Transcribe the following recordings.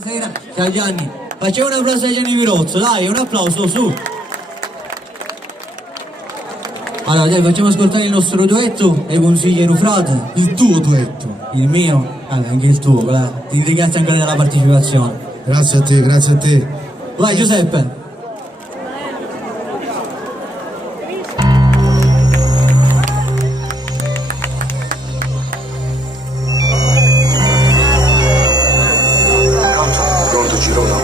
Stasera che agli anni facciamo un applauso a Gianni Pirozzo, dai, un applauso, su. Allora dai, facciamo ascoltare il nostro duetto e consigli Frate. Il tuo duetto. Il mio, anche il tuo, ti ringrazio ancora della partecipazione. Grazie a te, grazie a te. Vai Giuseppe. Pronto Girona?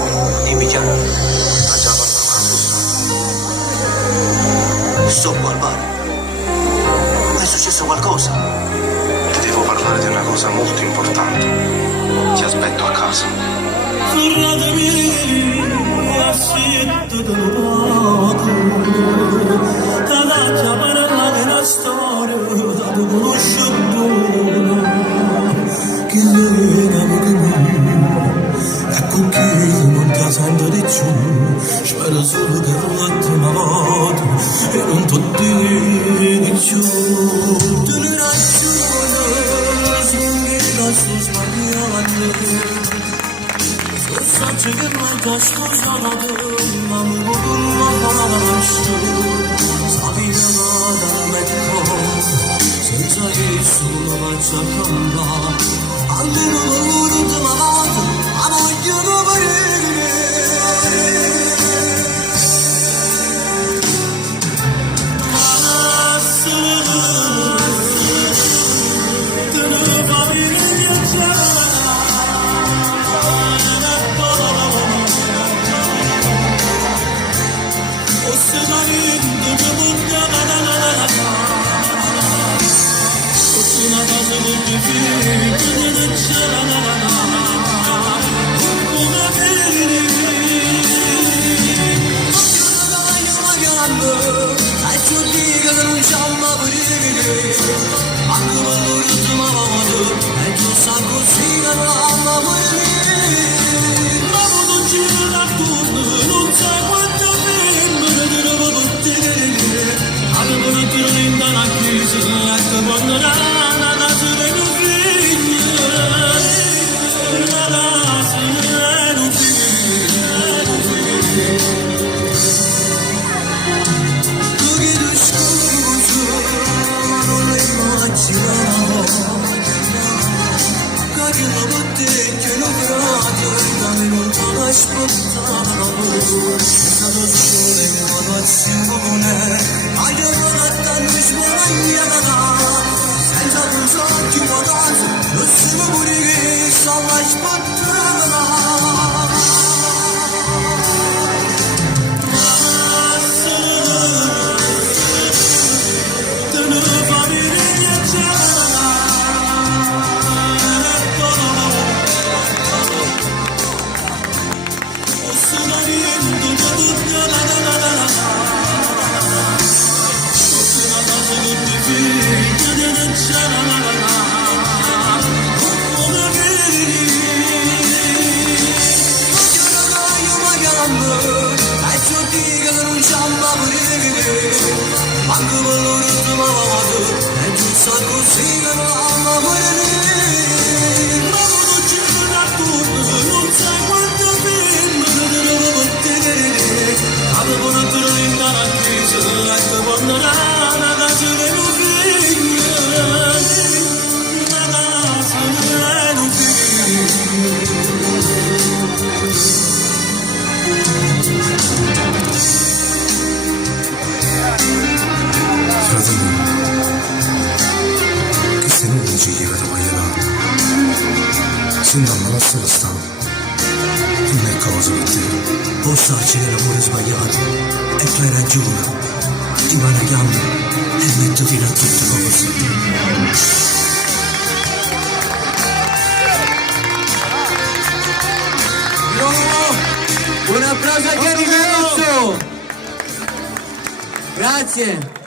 Dimmi chiaro. Sto qua al bar. È successo qualcosa? Ti devo parlare di una cosa molto importante. Ti aspetto a casa. Spero solo che un'ultima volta e non ti dico più. Tu ne ragione, singhiera su sbagliando. Scorsaggio che mai ti ho sposato, ma non lascio. Sapeva dal medico, senza che nessuno faccia cambiare. Almeno con l'ultima volta, ma voglio morire. Se no, non se lo sta. Non è cosa per te. O sarci dell'amore sbagliato. E tu hai ragione. Ti va una gamba e metto fino a tutto così. Un applauso a Gianni Pirozzo. Grazie.